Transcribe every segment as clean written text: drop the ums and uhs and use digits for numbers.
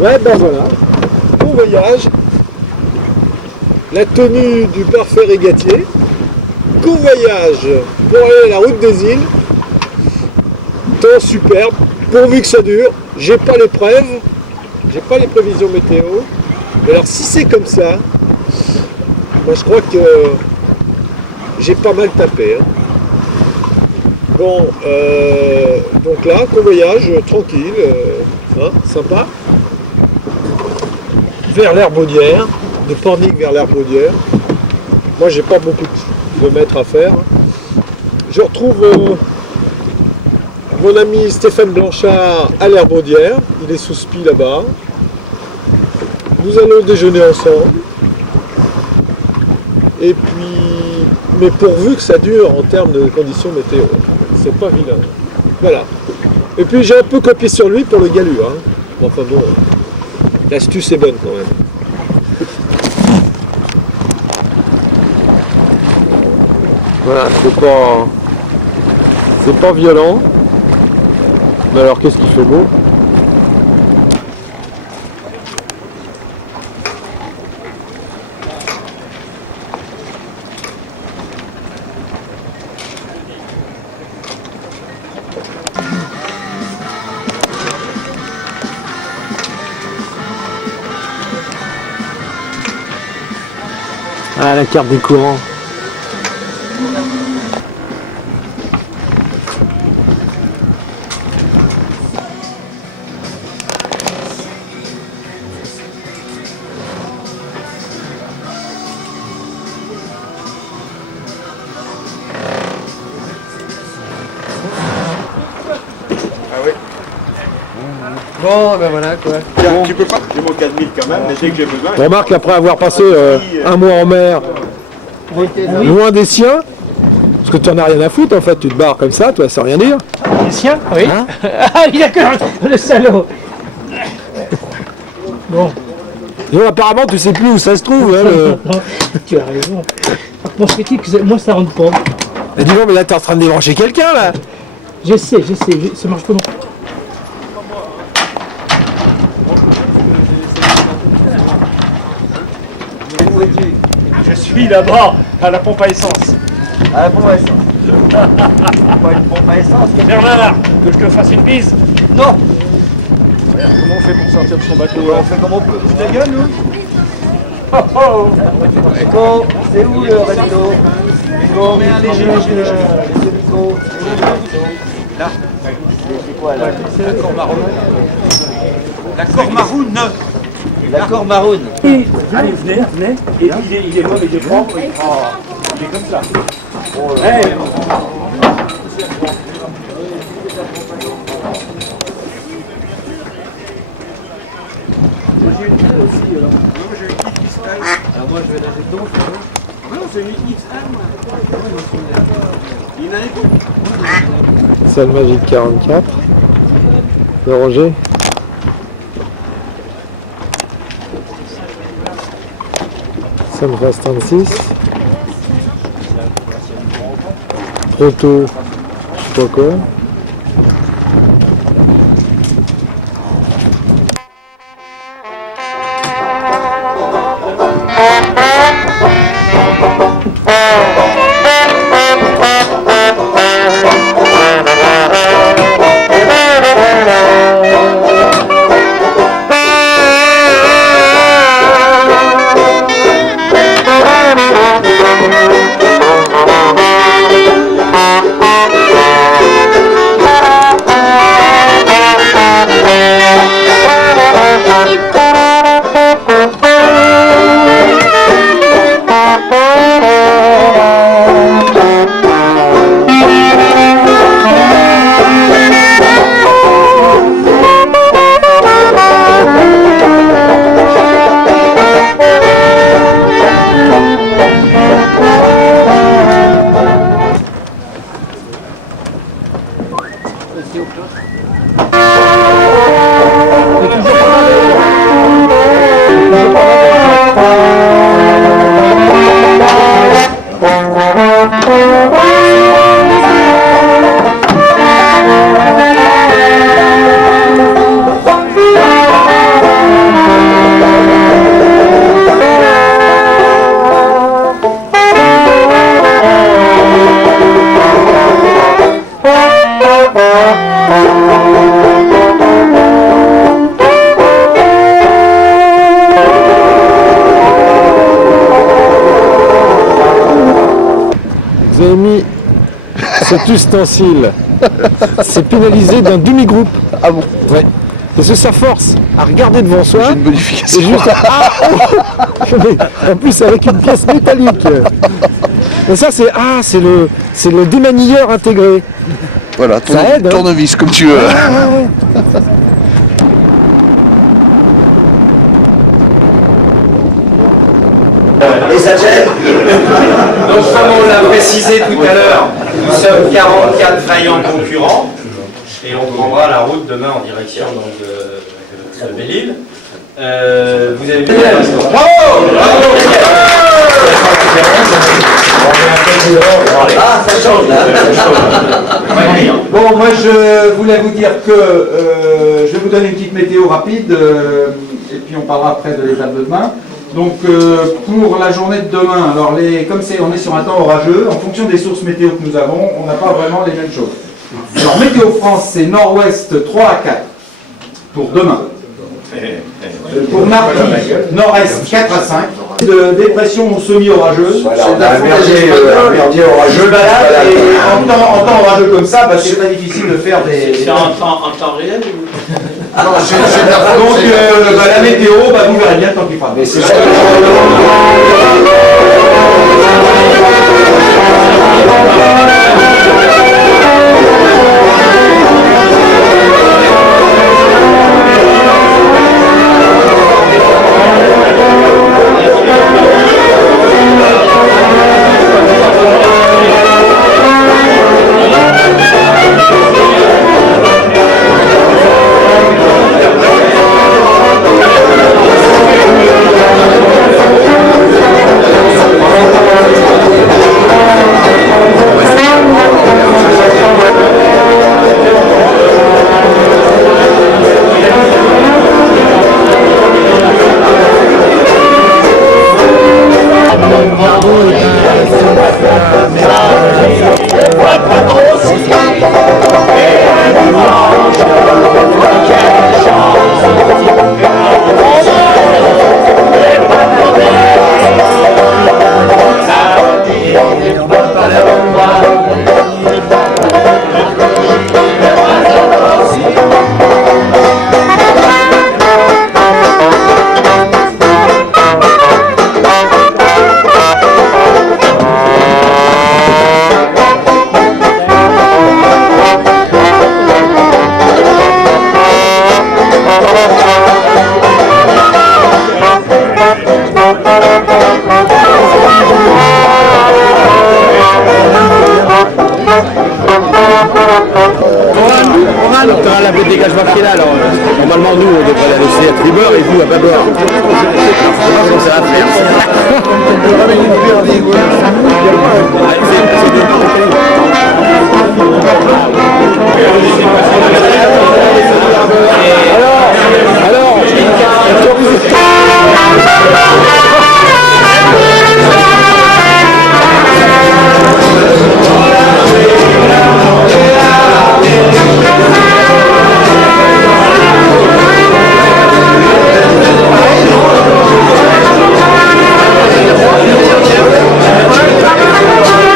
Ouais, ben voilà, bon voyage, la tenue du parfait régatier, convoyage pour aller à la route des îles, temps superbe, pourvu que ça dure, j'ai pas les prévisions météo, mais alors si c'est comme ça, moi je crois que j'ai pas mal tapé. Hein. Bon, donc là, convoyage tranquille, hein, sympa. Vers l'Herbaudière, de Pornic vers l'Herbaudière. Moi, j'ai pas beaucoup de mètres à faire. Je retrouve mon ami Stéphane Blanchard à l'Herbaudière. Il est sous spi là-bas. Nous allons déjeuner ensemble. Et puis, mais pourvu que ça dure en termes de conditions météo. C'est pas vilain. Voilà. Et puis j'ai un peu copié sur lui pour le Galu. Hein. Enfin bon, l'astuce est bonne quand même. Voilà, c'est pas violent. Mais alors qu'est-ce qui fait beau? Ah, la carte des courants. Ah oui. Bon, ben voilà quoi. Bon. Tu peux pas. J'ai mon 4000 quand même, mais dès que j'ai besoin. Remarque, après avoir passé un mois en mer, loin des siens, parce que tu n'en as rien à foutre en fait, tu te barres comme ça, toi, sans rien dire. Les siens? Oui. Hein? Ah, il a que le salaud. Bon. Non, apparemment, tu sais plus où ça se trouve. Hein, le... Non, tu as raison. Mon critique, moi ça rentre pas. Mais dis donc, mais là, t'es en train de débrancher quelqu'un là. Je sais, ça marche pas non. Je suis là-bas, à la pompe à essence. À la pompe à essence. Pas une pompe à essence. Bernard, que je te fasse une bise? Non. Comment on fait pour sortir de son bateau On fait comme on peut. Tu ta gueule, nous? Oh oh. Nico, c'est où le resto? Nico, Nico. Là. C'est quoi là? La Cormaroune. La Cormaroune. L'accord maroon. Allez, venez. Et il est bon, il est propre. Il est comme ça. Hey. Moi j'ai une clé aussi. Moi j'ai une kit XL. Alors moi je vais nager dedans. Non, c'est une XL moi. Il y en a des Salle Magique 44. Le Roger. Sunfast 36. Proto, je sais pas quoi. cet ustensile, c'est pénalisé d'un demi-groupe. Ah bon? Ouais. Parce que ça force à regarder devant soi. J'ai une bonification. Et juste en plus avec une pièce métallique. Et ça c'est le démanilleur intégré. Voilà, Ça aide, hein. tournevis comme tu veux. Et ça gêne. Donc comme on l'a précisé tout à l'heure, nous sommes 44 vaillants concurrents et on prendra la route demain en direction donc, de Belle-Île. Vous avez vu bravo, bravo. Ah, ça change là. Bon, moi je voulais vous dire que je vais vous donner une petite météo rapide et puis on parlera après de l'étape de demain. Donc pour la journée de demain, alors comme on est sur un temps orageux, en fonction des sources météo que nous avons, on n'a pas vraiment les mêmes choses. Alors Météo France, c'est nord-ouest 3 à 4 pour demain. Pour mardi, nord-est 4 à 5. De dépression semi-orageuse. C'est merdier orageux. Je balade et en temps orageux comme ça, c'est très difficile de faire des... C'est en temps réel ou... Donc la météo, vous verrez bien tant qu'il fera. Mais c'est ça. Le dégagement qui est là, alors normalement nous on devrait la laisser à tribord et vous à bâbord. Je sais pas comment ça va Thank you.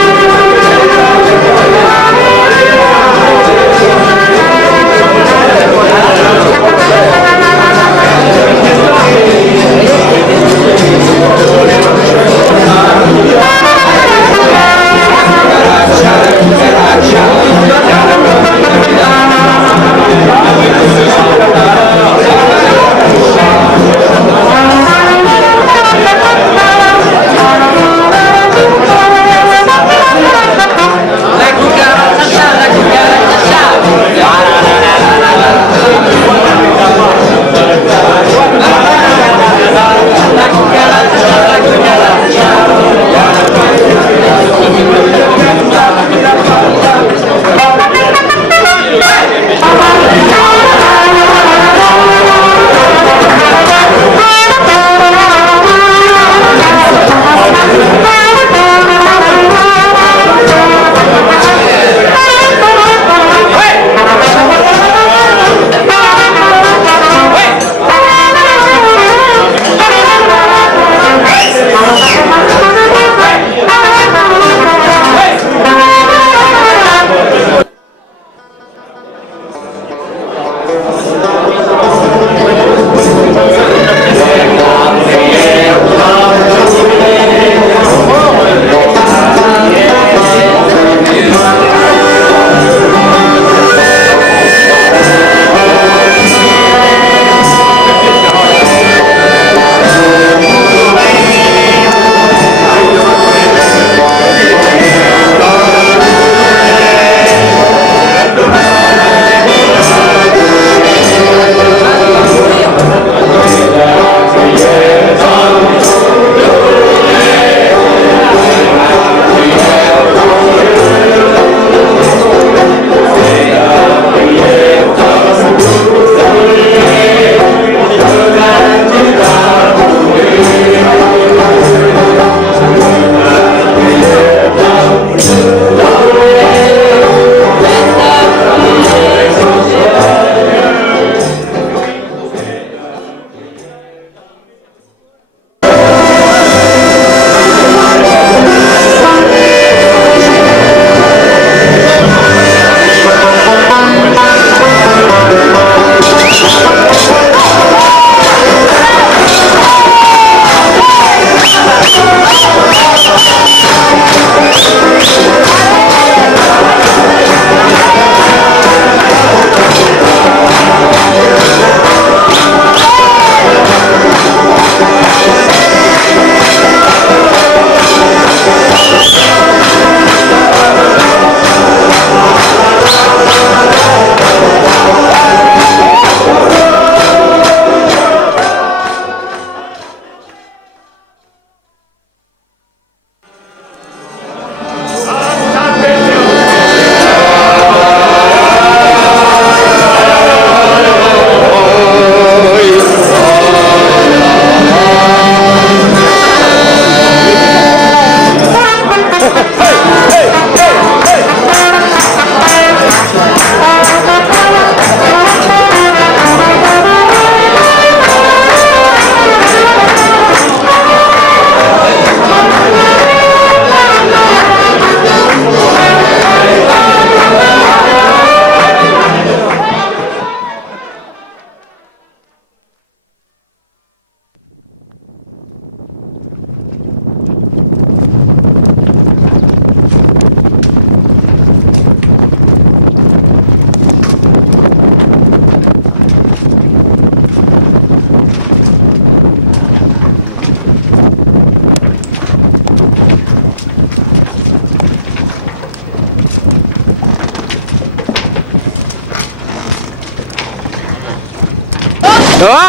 va?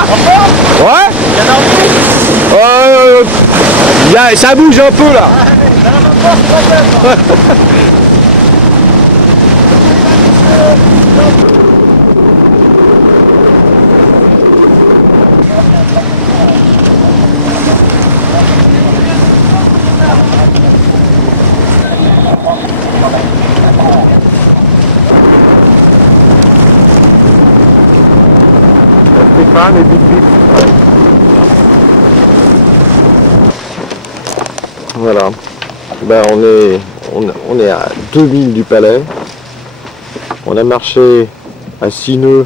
Ouais? Ça bouge un peu là. Stéphane et Bip Bip. Voilà. Ben on est à 2000 du palais. On a marché à 6 nœuds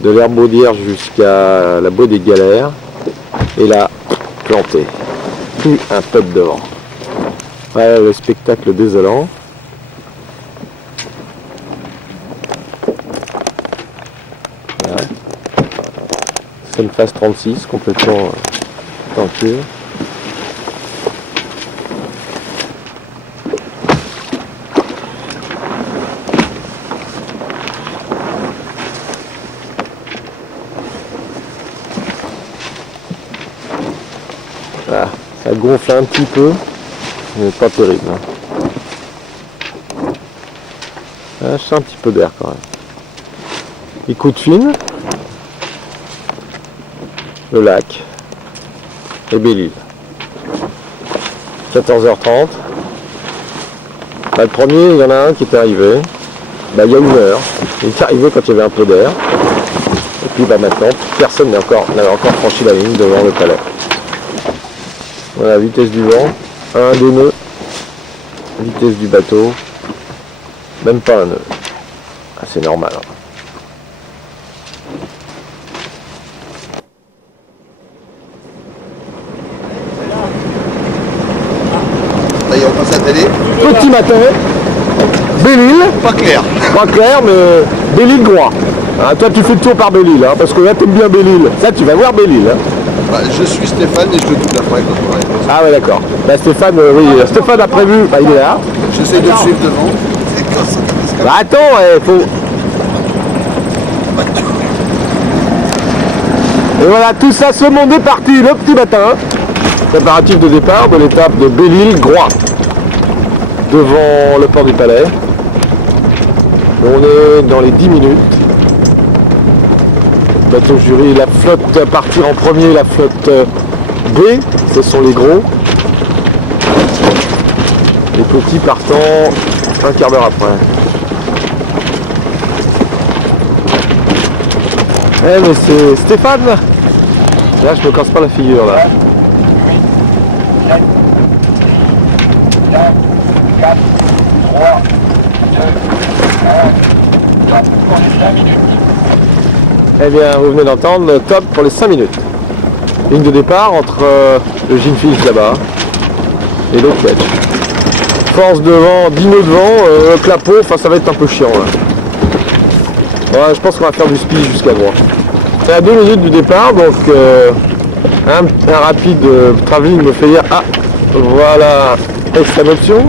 de l'Herbaudière jusqu'à la Baie des Galères. Et là, planté. Plus un peuple devant. Voilà le spectacle désolant. Voilà. C'est une phase 36 complètement tranquille. Voilà, ça gonfle un petit peu, mais pas terrible. Je sens un petit peu d'air quand même. Les coups de fine, le lac et Belle-Île. 14h30. Le premier, il y en a un qui est arrivé il y a 1 heure. Il est arrivé quand il y avait un peu d'air. Et puis maintenant, personne n'avait encore franchi la ligne devant le palais. Voilà, vitesse du vent, 1 des nœuds, vitesse du bateau, même pas un nœud. Ah, c'est normal. Hein. Ça y est, on passe à la télé. Petit matin, Belle-Île, Pas clair. pas clair, mais Belle-Île Groix. Hein, toi tu fais le tour par Belle-Île, hein, parce que là t'aimes bien Belle-Île. Ça tu vas voir Belle-Île. Hein. Bah, je suis Stéphane et je te double après quand on arrive. Ah ouais d'accord. Stéphane, oui, Stéphane a prévu, il est là. J'essaie de le suivre devant. C'est quand ça. Attends, faut... Et voilà, tout ça, ce monde est parti le petit matin. Préparatif de départ de l'étape de Belle-Île-Groix. Devant le port du Palais. On est dans les 10 minutes. Bateau jury, la flotte à partir en premier, la flotte B, ce sont les gros. Les petits partant un quart d'heure après. Mais c'est Stéphane. Là je me casse pas la figure là. 4, 3, 2, 1, top pour les 5 minutes. Eh bien, vous venez d'entendre le top pour les 5 minutes. Ligne de départ entre le Ginfish là-bas et l'autre catch. Force devant, 10 nœuds devant, clapot, enfin ça va être un peu chiant là. Ouais, je pense qu'on va faire du speed jusqu'à droite. C'est à 2 minutes du départ, donc un rapide travelling me fait dire ah voilà extrême option.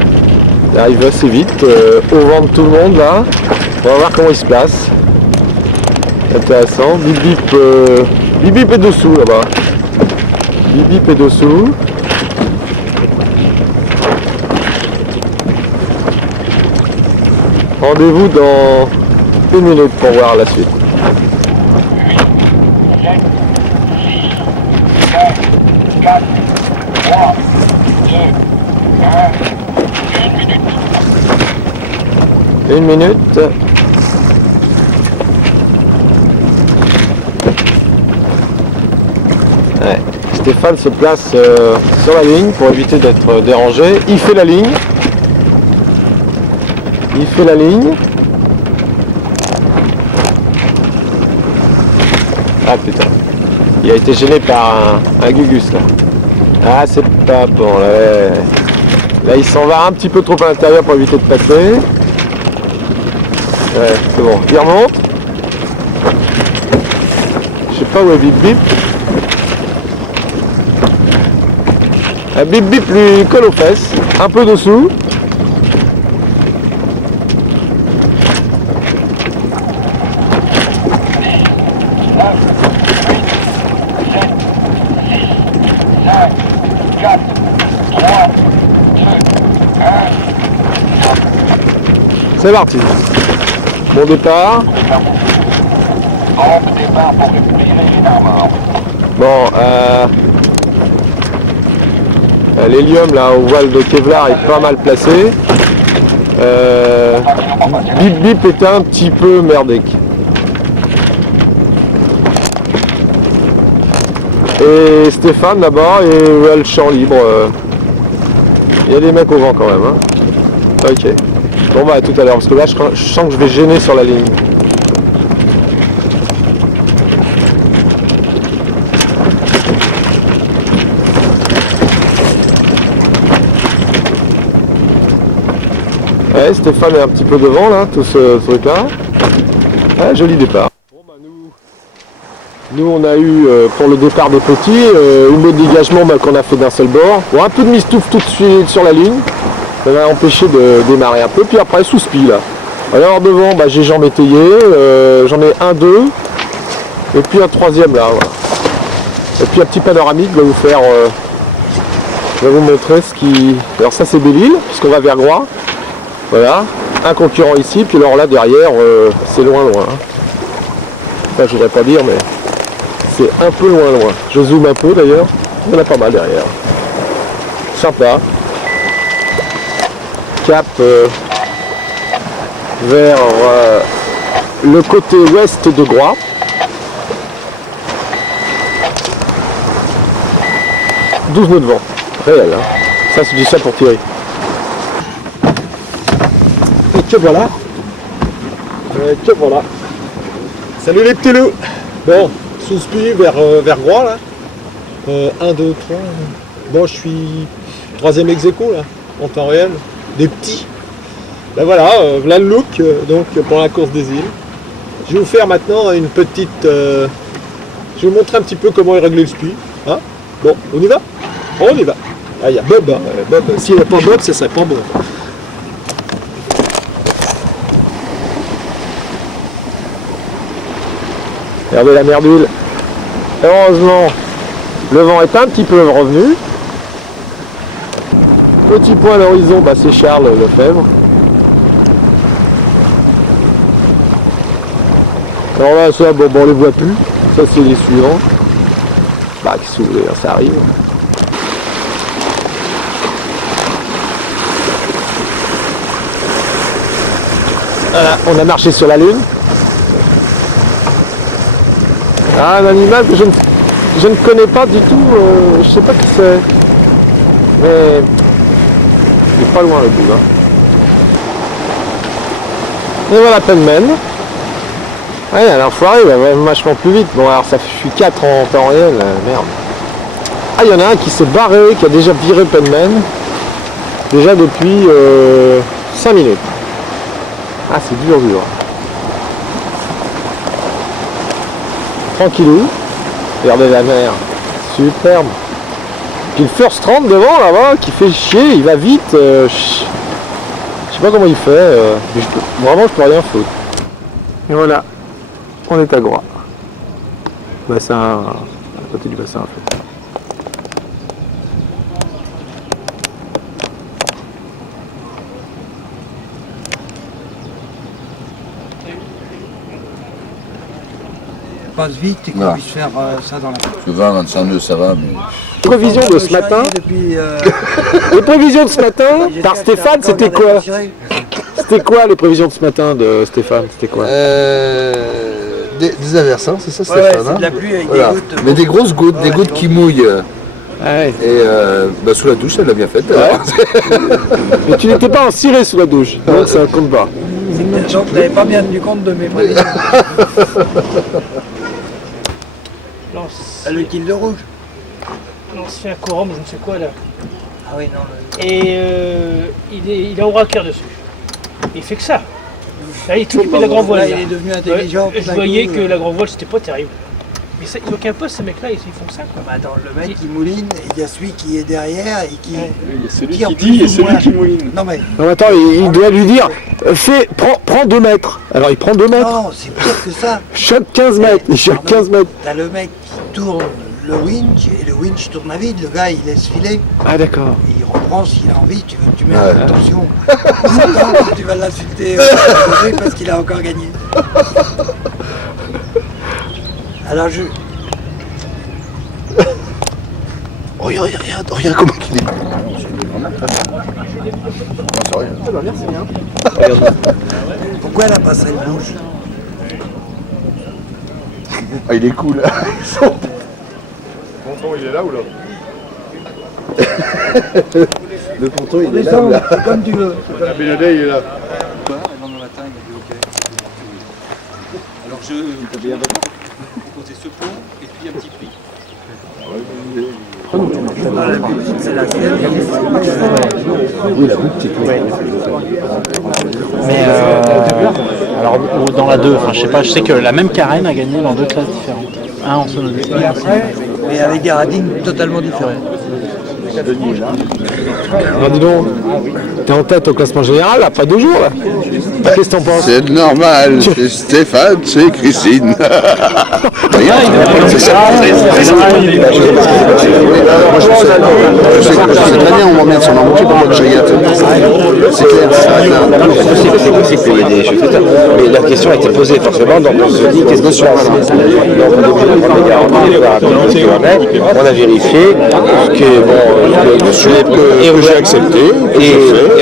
Il arrive assez vite, au vent de tout le monde là. On va voir comment il se place. Intéressant. Bip bip, bip bip est dessous là-bas. Bip bip est dessous. Rendez-vous dans 1 minute pour voir la suite. 4, 3, 2, 1 minute. 1 minute. Ouais. Stéphane se place sur la ligne pour éviter d'être dérangé. Il fait la ligne. Il fait la ligne. Ah putain. Il a été gêné par un gugus là. Ah c'est pas bon là. Là il s'en va un petit peu trop à l'intérieur pour éviter de passer. Ouais, c'est bon. Il remonte. Je sais pas où est Bip Bip. Un Bip Bip lui colle aux fesses. Un peu dessous. C'est parti. Bon départ. Bon, l'hélium là au voile de Kevlar est pas mal placé. Bip Bip est un petit peu merdique. Et Stéphane là-bas et le champ libre. Il y a des mecs au vent quand même. Hein. Ok. Bon bah à tout à l'heure parce que là je sens que je vais gêner sur la ligne. Ouais, Stéphane est un petit peu devant là, tout ce truc là. Ouais, joli départ. Bon bah nous on a eu pour le départ des petits une mode de dégagement qu'on a fait d'un seul bord. Bon, un peu de mistouffe tout de suite sur la ligne. Ça m'a empêché de démarrer un peu. Puis après sous spi là. Alors devant bah, j'ai jambes étayées, j'en ai un, deux. Et puis un troisième là. Voilà. Et puis un petit panoramique va vous faire. Je vais vous montrer ce qui. Alors ça c'est Belle-Île, puisqu'on va vers Groix. Voilà, un concurrent ici, puis alors là derrière, c'est loin. Hein. Enfin, je voudrais pas dire, mais c'est un peu loin. Je zoome un peu d'ailleurs, il y en a pas mal derrière. Sympa. Cap vers le côté ouest de Groix. « 12 nœuds de vent, réel. Hein. Ça, c'est du ça pour Thierry. Et que voilà. Salut les petits loups. Bon, sous spi vers Groix là. 1, 2, 3. Bon, je suis troisième ex aequo là, en temps réel. Des petits. Ben voilà, voilà le look donc pour la course des îles. Je vais vous faire maintenant une petite. Je vais vous montrer un petit peu comment est réglé le spi. Hein, bon, on y va. On y va. Ah, il y a Bob. Hein. Bob. S'il n'y a pas Bob, ça serait pas bon. Regardez la mer d'huile. Heureusement, le vent est un petit peu revenu. Petit point à l'horizon, bah, c'est Charles Lefebvre. Alors là, ça, bon, on les voit plus. Ça, c'est les suivants. Bah, qu'est-ce que vous voulez, ça arrive. Voilà, on a marché sur la Lune. Ah, un animal que je ne connais pas du tout, je sais pas qui c'est. Mais il est pas loin le bout. Hein. Et voilà Penman. Ouais, un enfoiré, il va vachement plus vite. Bon alors ça je suis 4 en temps réel, merde. Ah, il y en a un qui s'est barré, qui a déjà viré Penman. Déjà depuis 5 minutes. Ah, c'est dur. Tranquillou. Regardez la mer. Superbe. Puis le First 30 devant là-bas qui fait chier, il va vite. Je sais pas comment il fait. Mais vraiment je peux rien foutre. Et voilà. On est à Groix. Bassin. À côté du bassin en fait. Passe vite et qu'on puisse faire ça dans la... Le 20-25 nœuds, ça va, mais... Prévision de ce matin. Les prévisions de ce matin par Stéphane, c'était quoi? C'était quoi les prévisions de ce matin de Stéphane? C'était quoi? Des averses, hein, c'est ça Stéphane? Ouais, c'est de la pluie avec des gouttes. Mais des grosses gouttes, des gouttes qui mouillent. Ouais. Et bah, sous la douche, elle l'a bien faite. Mais tu n'étais pas en ciré sous la douche, donc ça compte pas. Donc tu n'avais pas bien tenu compte de mes prévisions. Le kill de rouge. L'ancien courant, je ne sais quoi là. Ah oui, non. Et il est au braqueur dessus. Il fait que ça. Là, il s'occupe de la grand voile. Il est devenu intelligent. Ouais, je voyais que la grand voile c'était pas terrible. Mais ça, il manque un peu ces mecs-là, ils font ça quoi. Bah, attends, le mec il mouline, il y a celui qui est derrière et qui. Ouais. Il y a celui qui dit et celui qui mouline. Non mais. Non, attends, il doit lui dire prends 2 mètres. Alors il prend 2 mètres. Non, c'est pire que ça. Chope 15 mètres. Il chope 15 mètres. T'as le mec qui tourne le winch et le winch tourne à vide. Le gars, il laisse filer Ah d'accord. et il reprend s'il a envie. Tu mets Ouais. attention. Tu vas l'insulter parce qu'il a encore gagné. Alors je... Oh, regarde comment il est. Pourquoi la passerelle bouge? Ah, il est cool. Il est là ou là? Le ponton, il est là. Descends, c'est comme tu veux. La Bénodet, il est là. Le lendemain matin, il m'a dit OK. Alors je proposais ce pont et puis un petit prix. Mais alors dans la 2, enfin je sais pas, je sais que la même Karen a gagné dans deux classes différentes. Un en sono d'esprit. Mais avec des ratings totalement différents. Alors dis donc, t'es en tête au classement général après 2 jours là. Qu'est-ce que t'en penses? C'est normal, c'est Stéphane, c'est Christine. Rien, c'est ça. Moi je sais très bien, on m'emmerde sur ma montée pour moi que je regarde. C'est clair. C'est possible qu'il y ait des choses comme ça. Mais la question a été posée forcément, donc on se dit qu'est-ce qui se passe. Donc on est obligé de prendre des garanties, de voir un peu ce qu'il en est. On a vérifié que bon, que j'ai accepté, et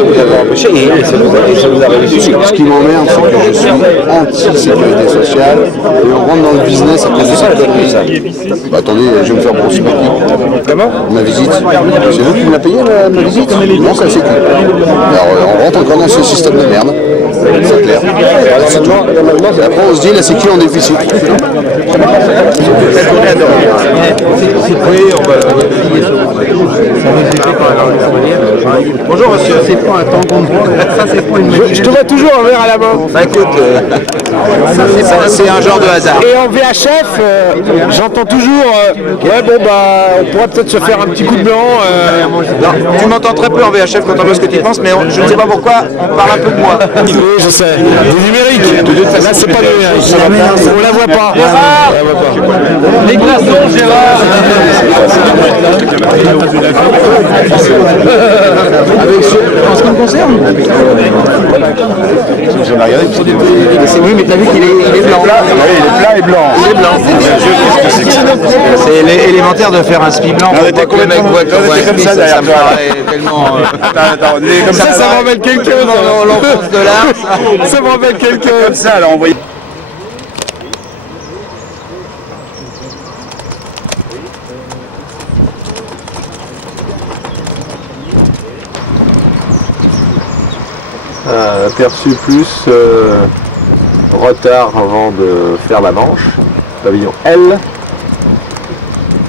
vous avez empêché, et ça nous a réussi. Ce qui m'emmerde, c'est que je suis anti-sécurité sociale et on rentre dans le business à cause de cette connerie. Bah attendez, je vais me faire poursuivre. Comment? Ma visite. C'est vous qui me l'a payé ma visite? Non, ça c'est cool. Alors on rentre encore dans ce système de merde. C'est clair. C'est tout. Et après on se dit la sécu en déficit. Oui, on va. Bonjour monsieur. Je te vois toujours un verre à la main. Bah écoute, c'est un genre de hasard. Et en VHF, j'entends toujours ouais bon bah on pourrait peut-être se faire un petit coup de blanc. Non, tu m'entends très peu en VHF quand on voit ce que tu penses, mais je ne sais pas pourquoi, on parle un peu de moi. Oui, je sais. Du numérique. Là c'est pas du numérique. On la voit pas. Les glaçons, Gérard. En ce qui me concerne, J'en ai regardé, oui, mais t'as vu qu'il est blanc. il est plat et blanc. Il est blanc. C'est élémentaire de faire un spi blanc. On était complètement comme ça derrière ça me toi. paraît tellement. Comme Ça me rappelle quelqu'un dans l'enfance de l'art. Ça me rappelle quelqu'un. comme ça, alors on voyait. Aperçu plus retard avant de faire la manche. Pavillon L.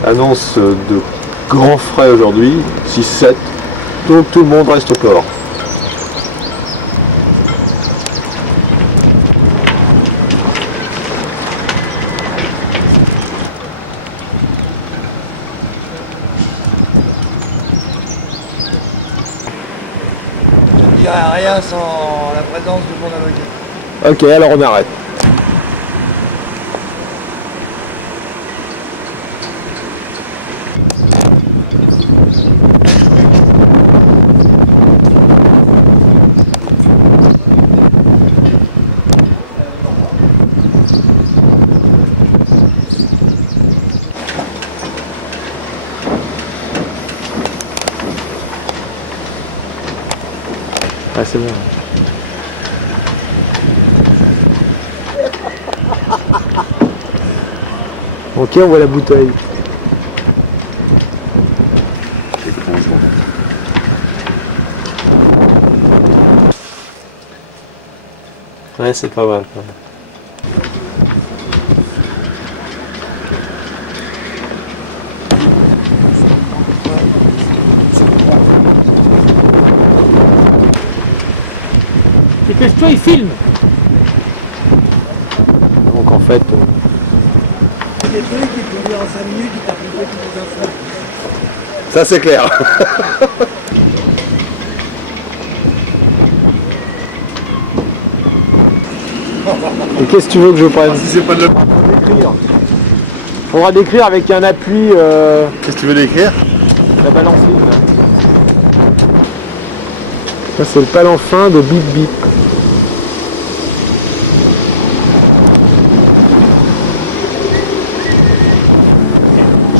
Annonce de grands frais aujourd'hui, 6-7. Donc tout le monde reste au port. Il n'y a rien sans la présence de mon avocat. Ok, alors on arrête. Ah c'est bon. Ok, on voit la bouteille. Ouais, c'est pas mal. Les questions, ils filment. Donc en fait, Des trucs qui produisent en 5 minutes, il t'a pris toutes les infos. Ça c'est clair. et qu'est-ce que tu veux que je prenne? Si c'est pas de le... Faudra décrire avec un appui. Qu'est-ce que tu veux décrire? La balancine. Ça c'est le palanfin de Bip Bip.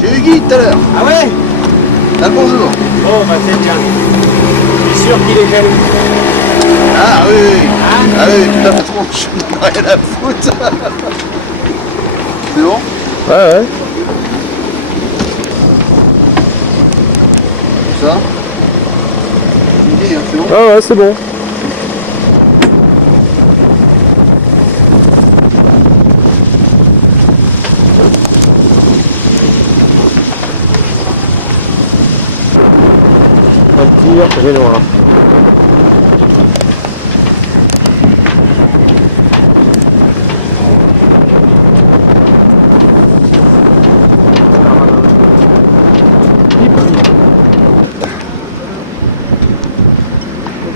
J'ai eu Guy tout à l'heure. Ah ouais? Ah bonjour. Bon, bah c'est bien. Je suis sûr qu'il est jaloux. Ah oui, oui. Ah oui, tout à fait tronche. Rien à foutre. C'est bon? Ouais, ouais. Ça? Guy, hein, c'est bon? Ah ouais, c'est bon. Un tir génois.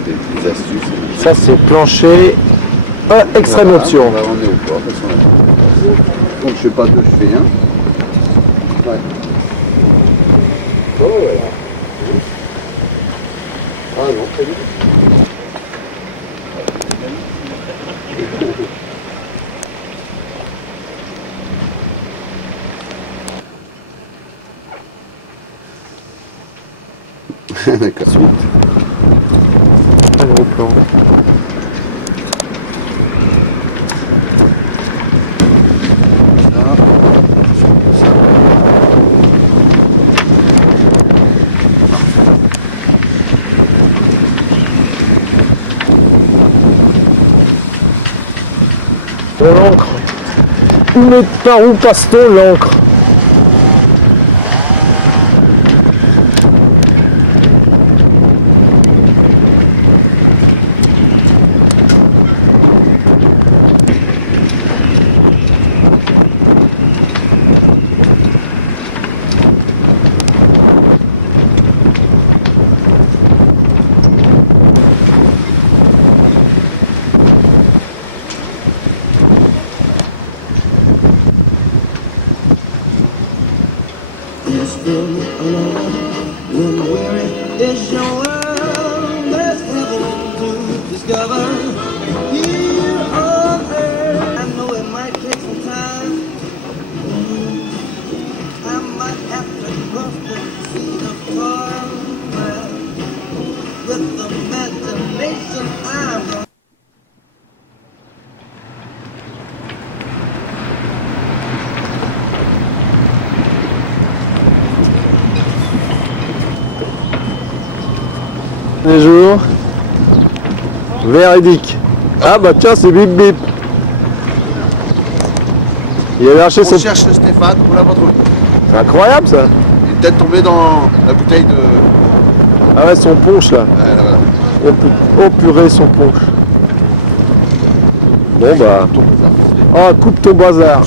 Des astuces. Ça c'est plancher extrême Voilà, option. on va emmener au port, parce qu'on a- Donc je fais pas deux, je fais un. Ouais. Oh voilà. Ah non, très bien. D'accord. Ensuite, un gros plan. L'encre. Mais par où passe-t-on l'encre? Les jours. Véridique. Ah bah tiens, c'est Bip Bip. Il avait lâché On son... cherche Stéphane, on l'a pas trouvé. C'est incroyable ça. Il est peut-être tombé dans la bouteille de... Ah ouais, son punch là. Voilà, voilà. Oh purée, son punch. Bon bah... Oh, coupe ton bazar.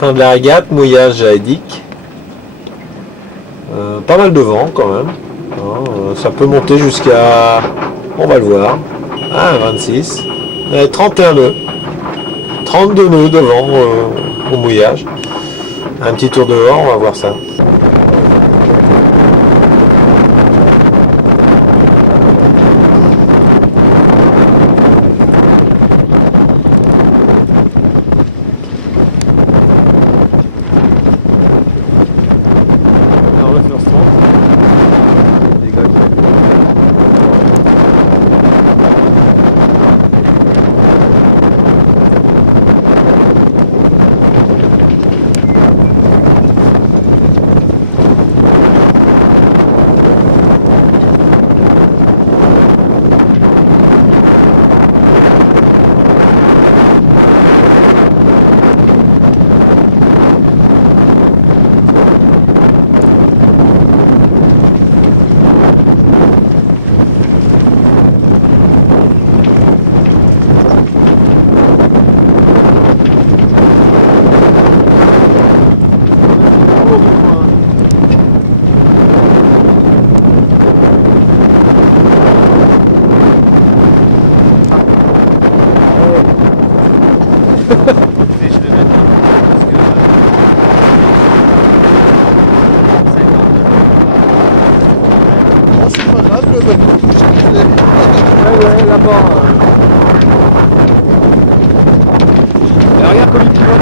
Fin de la régate, mouillage à Edic. Pas mal de vent quand même. Ça peut monter jusqu'à... On va le voir. Ah, 26. 31 nœuds. 32 nœuds de vent au mouillage. Un petit tour dehors, on va voir ça. pas. Et regarde comme il pivote.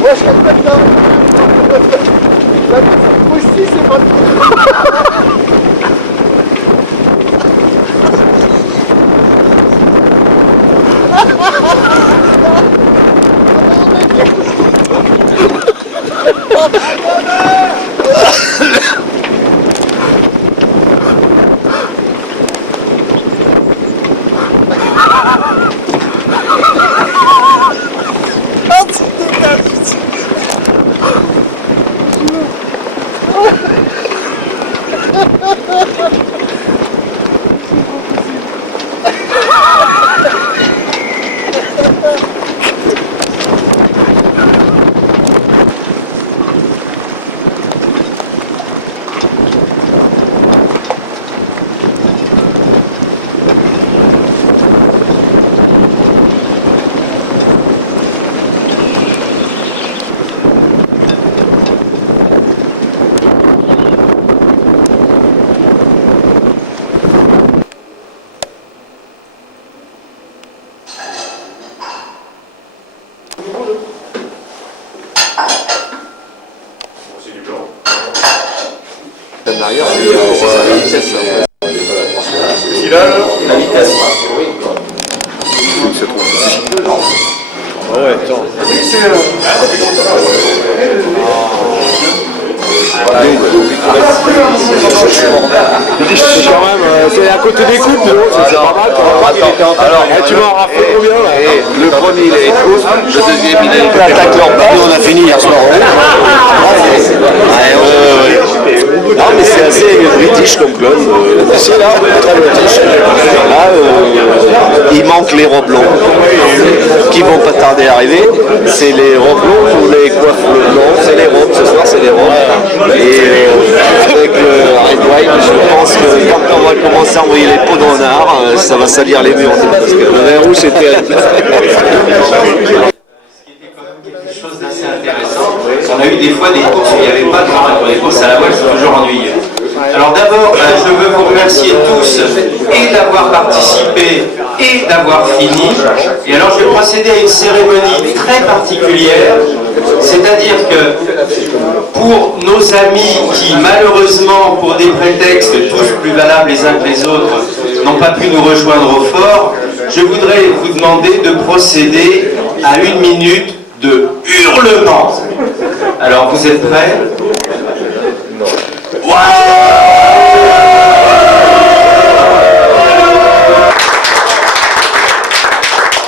Moi je serais pas dedans. La aussi c'est pas Derrière, c'est pour la vitesse. La vitesse. Il se trouve ici. Ah ouais, attends. Quand même, c'est à côté des coupes, c'est pas mal. Alors, tu m'en rappelles combien là? le premier il est court, le deuxième il est attaque leur part. Nous on a fini hier soir. Non mais c'est assez british comme club. C'est là, très british. Là, il manque les robes longues qui vont pas tarder à arriver. C'est les robes longues ou les coiffes longues. C'est les robes, ce soir c'est les robes. Et avec le red wine, je pense que quand on va commencer à envoyer les pots de renard, ça va salir les murs. Parce que le vin rouge c'était... Quelque chose d'assez intéressant. On a eu des fois des courses où il n'y avait pas de renard. Les courses à la voile, c'est toujours ennuyeux. Alors d'abord, je veux vous remercier tous et d'avoir participé et d'avoir fini. Et alors je vais procéder à une cérémonie très particulière. C'est-à-dire que pour nos amis qui malheureusement, pour des prétextes tous plus valables les uns que les autres, n'ont pas pu nous rejoindre au fort, je voudrais vous demander de procéder à 1 minute de hurlement. Alors, vous êtes prêts? Ouais!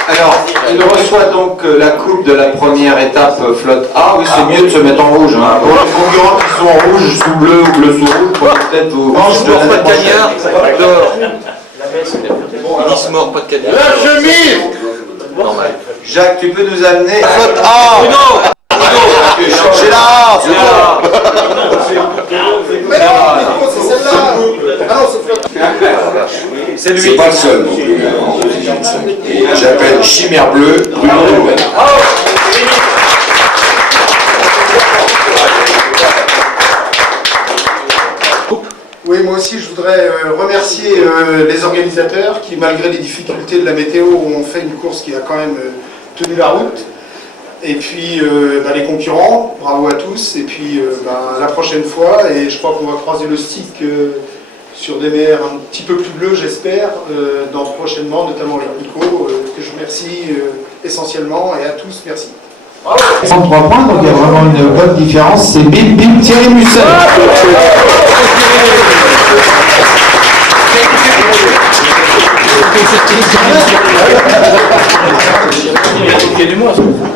Alors, il reçoit donc la coupe de la première étape flotte A. Oui, c'est mieux de se mettre en rouge. Hein. Pour les concurrents qui sont en rouge sous bleu ou bleu sous rouge, peut-être vous... Mange mort, pas de cagnard, dehors. Il dit mort, pas de cagnard. La chemise! Normal. Jacques, tu peux nous amener... Flotte A! Bruno! C'est là! C'est là! Mais non, c'est celle-là. Ah non, c'est C'est lui. C'est pas le seul non plus en 2025. Et j'appelle Chimère Bleue Bruno Louvet. Oui, moi aussi, je voudrais remercier les organisateurs qui, malgré les difficultés de la météo, ont fait une course qui a quand même tenu la route. Et puis, les concurrents, bravo à tous. Et puis, la prochaine fois, et je crois qu'on va croiser le stick sur des mers un petit peu plus bleues, j'espère, prochainement, notamment les Nico, que je remercie essentiellement, et à tous, merci. 33 points, donc il y a vraiment une bonne différence. C'est Bim Bim Thierry Musset.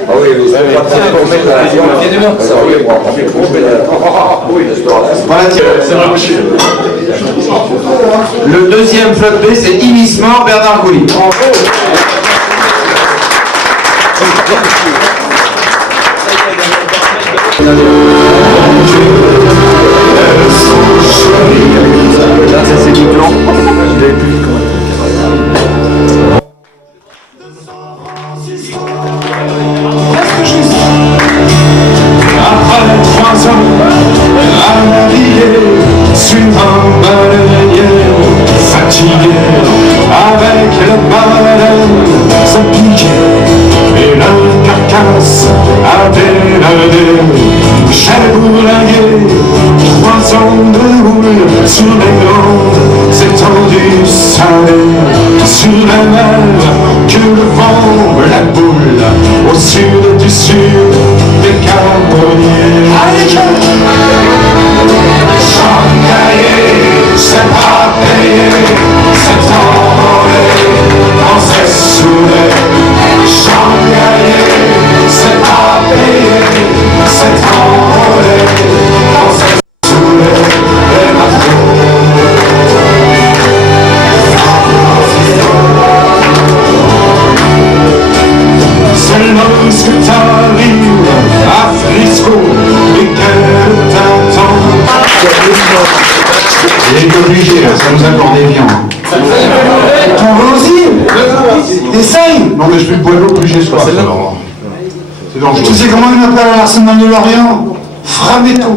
Ah oui, pour mettre le deuxième flotte B, c'est Inis Mort, Bernard Gouly. Là, ça c'est du plan. Je l'avais plus vu comment. Après 3 ans à naviguer sur un baleinier fatigué, avec le baleine sans piquer et la carcasse à délader, j'ai bourlingué 3 ans de houle sur les grandes étendues salées, sur la mer que le vent la boule, au sud du sud des Camerouniers. Changaillé, c'est pas payé, c'est envolé dans ses soulets. Changaillé, c'est pas payé, c'est envolé dans ses soulets. Les matelots. C'est lorsque t'arrives à Frisco et que t'attends. Il est obligé, là, ça nous accordait bien. On va aussi. Essaye. Non mais je vais boire l'eau plus j'ai soif. C'est dangereux. Tu sais comment il m'appelle à l'Arsenal de Lorient? Frametto.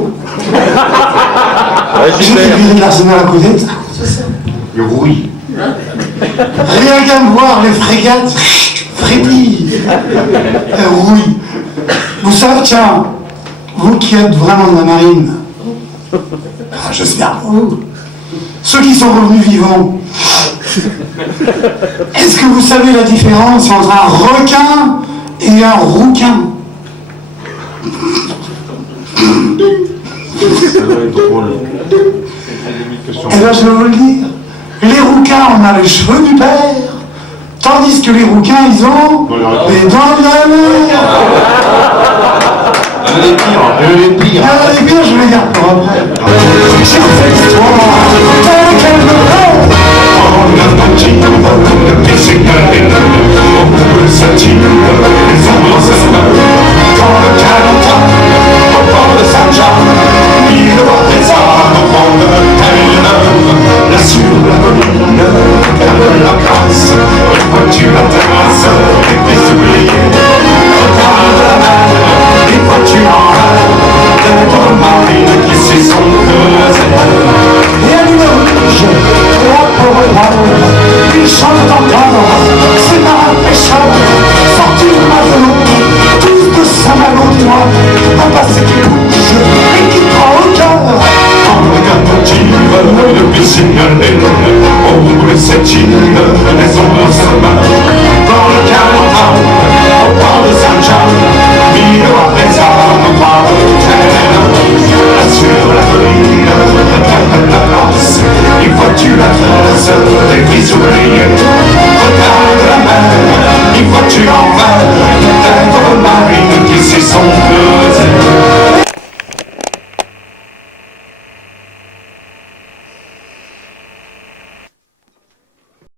J'ai fait virer de l'Arsenal à côté. Le bruit. Rien qu'à me voir, les frégates frétillent. Oui. Vous savez, tiens, vous qui êtes vraiment de la marine, j'espère pour vous, ceux qui sont revenus vivants, est-ce que vous savez la différence entre un requin et un rouquin? Eh bien, je vais vous le dire. Les rouquins, on a les cheveux du père, tandis que les rouquins, ils ont les dents de la mère. Il y en a des pires. Il y en a des pires, je vais les garder pour après. J'ai refait l'histoire, telle qu'elle me rend. On a pas de